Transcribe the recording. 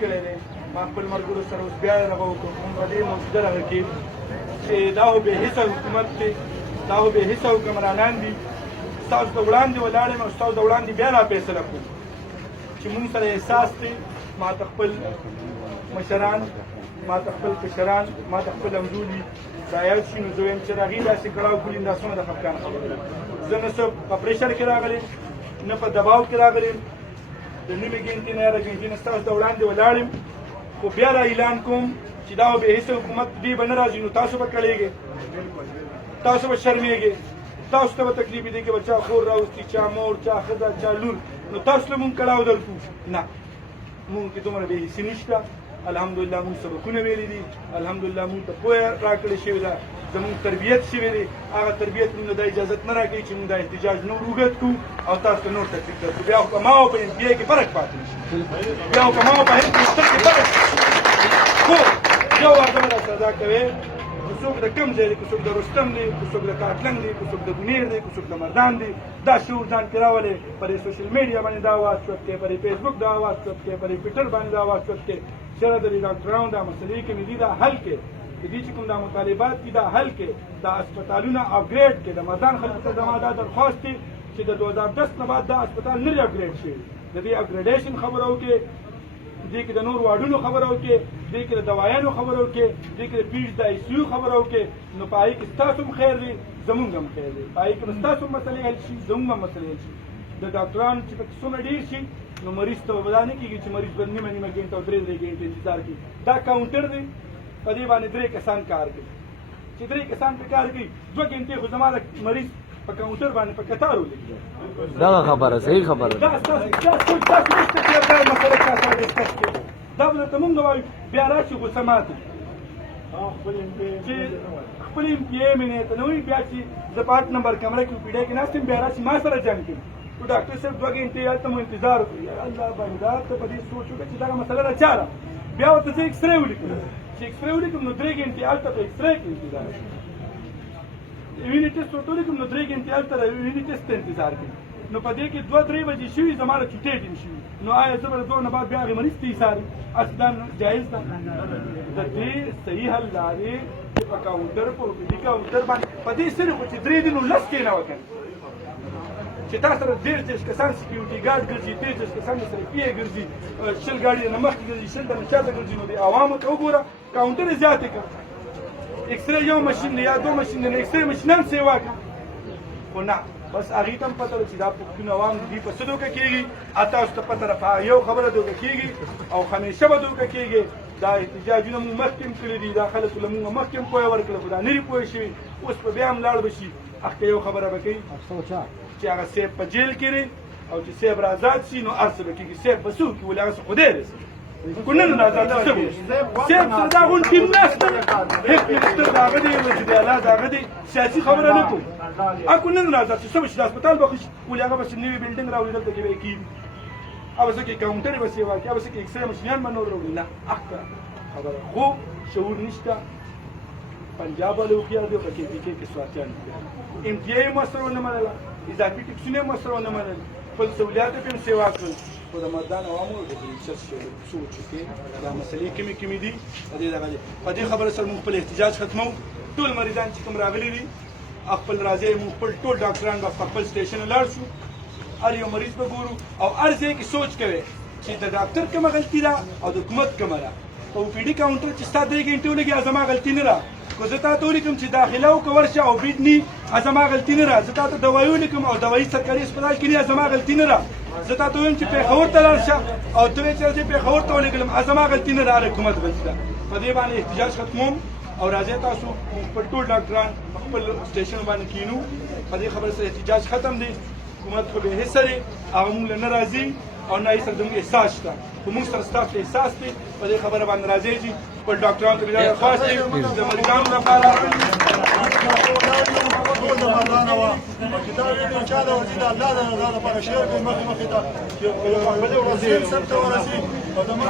کړی دی ما خپل ملګرو سره اوس بیا دغه وکړو کوم په دې موجوده دغه کې چې دا خو بې حسه حکومت دی دا خو بې حسه حکمرانان دي ستاسو د وړاندې ولاړ یم او ستاسو د وړاندې بیا را فیصله کوو چې مونږ سره احساس دی ما ته خپل مشران ما ته خپل کشران ما ته خپل همزولي دا یاد شي نو زه وایم چې د هغې داسې کړاو کړي دا څومره د خفګان خبره ده زه نه څه په پریشر کې راغلی نه په دباو کې راغلی د نیمې ګنټې نه یاره ګنټې نه ستاسو د وړاندې ولاړ یم خو بیا را اعلان کوم چې دا بې حسه حکومت دې به نه راځي نو تاسو به کړېږئ تاسو به شرمېږئ تاسو ته به تکلیف دی که به چا خور راوستي چا مور چا ښځه چا لور نو تاسو له مونږ کړاو درکړو نه مونږ کې دومره بې حسي نشته الحمدلله مونږ سبقونه ویلي دي الحمدلله مونږ ته پوهه راکړې شوې ده زمونږ تربیت شوی دی هغه تربیت مونږ دا اجازت نه راکوي چې مونږ دا احتجاج نور اوږد کړو او تاسو ته نور تکلیف درکړو بیا خو په ما او په ام پي اې کې فرق پاتې نشي بیا خو په ما او په هند کې فرق خو یو واده به راسره دا کوې که څوک د کم ځای دی که څوک د رستم دی که څوک د کاټلنګ دی که څوک د بونیر دی که څوک د مردان دی دا شعور ځان کې راولې په دې سوشل میډیا باندې دا آواز چوت کې په دې فیسبوک دا آواز چوت کې په دې ټویټر باندې دا آواز چوت کې چېرې د دې ډاکټرانو دا مسلې کومې دي دا حل کې د دې چې کوم دا مطالبات دي دا حل کې دا هسپتالونه اپګریډ کې د مردان خلکو ته زما دا درخواست دی چې د 2010 نه بعد دا هسپتال نه وي اپګریډ شوي د دې اپګریډیشن خبره وکړې دې کې د نور واډونو خبره وکړې دې کې د دوايانو خبره وکړې دې کې د پیډ د آی سی یو خبره وکړې نو په هغې کې ستاسو هم خیر دی زمونږ هم خیر دی په هغې کې به ستاسو هم مسلې حل شي زمونږ هم مسلې حل شي د ډاکټرانو چې پکې څومره ډېر شي نو مریض ته به دا نه کېږي چې مریض به نیمه نیمه ګنټه او 3 ګنټې انتظار کوي دا کاونټر دی په دې باندې 3 کسان کار کوي چې 3 کسان پې کار کوي 2 ګنټې خو زما د مریض په کاونټر باندې په کتار ولګي دغه خبره صحیح خبره دا ستاسو نشته چې دا مسله چا سره ډسکس کوي دا به درته مونږ وایو بیا راشي غوسه ماته چې خپل ام پي اې مې نه ته نه وایي بیا چې زه په 8 نمبر کمره کې پیډۍ کې ناست یم بیا راشي ما سره جنګ کوي نو ډاکټر صاحب 2 ګنټې هلته مو انتظار وکړو یا الله بنده ته په دې سوچ وکړه چې دغه مسله ده چا ده بیا ورته زه ایکسرې ولیکم چې ایکسرې ولیکم نو 3 ګنټې هلته په ایکسرې کې انتظار وینې ټسټ ورته ولیکم نو 3 ګنټې هلته د وینې ټسټ ته انتظار کوي نو په دې کې 2-3 بجې شوي زما له چوټۍ ټیم شوي نو آیا زه به د 2 نه بعد بیا هغې مریض ته ایسارم اصل دا جایز ده د دې صحیح حل دا دی چې په کاونټر په اوپیډي کاونټر باندې په دې صرف خو چې 3 دي نو 10 کښېنه وکړي چې تا سره 13 کسان سکیورټي ګارډ ګرځي 13 کسان سره پی اې ګرځي 10 ګاډي نه مخکې ګرځي 10 نه شاته ګرځي نو د عوامو ته وګوره کاونټر یې زیاتې کړه ایکسرې یو ماشین دی یا 2 ماشین دی ایکسرې ماشینان سیوا کړه خو نه بس هغې ته هم پته ده چې دا پښتون عوام دي په څه دوکه کېږي تاسو ته پته ده په یو خبره دوکه کېږي او همیشه به دوکه کېږي دا احتجاجونه مونږ مخکې هم کړي دي دا خلکو له مونږ مخکې هم پوهه ورکړله خو دا نه دي پوه شوي اوس به بیا هم لاړ به شي اخته یو خبره به کوي چې هغه صیب په جیل کې دی او چې صیب را آزاد شي نو هر څه به کېږي صیب به څه وکړي ولې هغه څه خدای رسي خو نن را آزاد څه به صیب سره دا غونډ ټیم نشته هېڅ منسټر د هغه دی وزیر اعلی د هغه دی سیاسي خبره نه کوو اکو نن را آزاد شي څه به شي د هسپتال به ښه شي ولې هغه به چې نوي بلډینګ راوړي دلته کې به یې کېږي هغه څه کې کاونټر به سیوا کوي هغه څه کې ایکسرې ماشینان به نور راوړي نه اخته خبره خو شعور نشته پنجاب والے وکړي دی په کې کې سواتیان ام پي اې مو سره ونه منله اضافي ټکسونه مو سره ونه منل خپل سہولیات پې هم سیوا کړل خو د مردان عوامو د ریسرچ سوچ کې دا مسلې کمې دي په دې دغه په دې خبره سره موږ خپل احتجاج ختمو ټول مریضان چې کوم راغلي دي خپل راځي موږ خپل ټول ډاکټران به خپل سټیشن لاړ شو هر یو مریض به ګورو او هر ځای کې سوچ کوي چې د ډاکټر کومه غلطي ده او د حکومت کومه ده په اوپیډي کاونټر چې ستا 3 ګنټې ولګي زما غلطي نه ده خو زه تا ته ولیکم چې داخله وکړه ورشه او بیډني زما غلطي نه ده زه تا ته دوایي ولیکم او دوایي سرکاري هسپتال کې نه زما غلطي نه ده زه تا ته وایم چې پېښور ته لاړ شه او ته وایې چې زه پېښور ته ولېږلم زما غلطي نه ده حکومت غلطي ده په دې باندې احتجاج ختموم او راځئ تاسو خپل ټول ډاکټران په خپل سټیشن باندې کینو په دې خبره سره احتجاج ختم دی حکومت خو بې حسه دی هغه موږ له نه راځي او نه یې سره زموږ احساس شته خو موږ سره ستاسو احساس دی په دې خبره باندې راځئ چې خپل ډاکټرانو ته مې دا درخواست دی د مریضانو لپاره ټول د مردانه وه چې دا ویډیو چا ده ورځي د الله د رضا لپاره شیر کړئ مخې ته چې خپلې ورځې سم ته ورسي او زموږ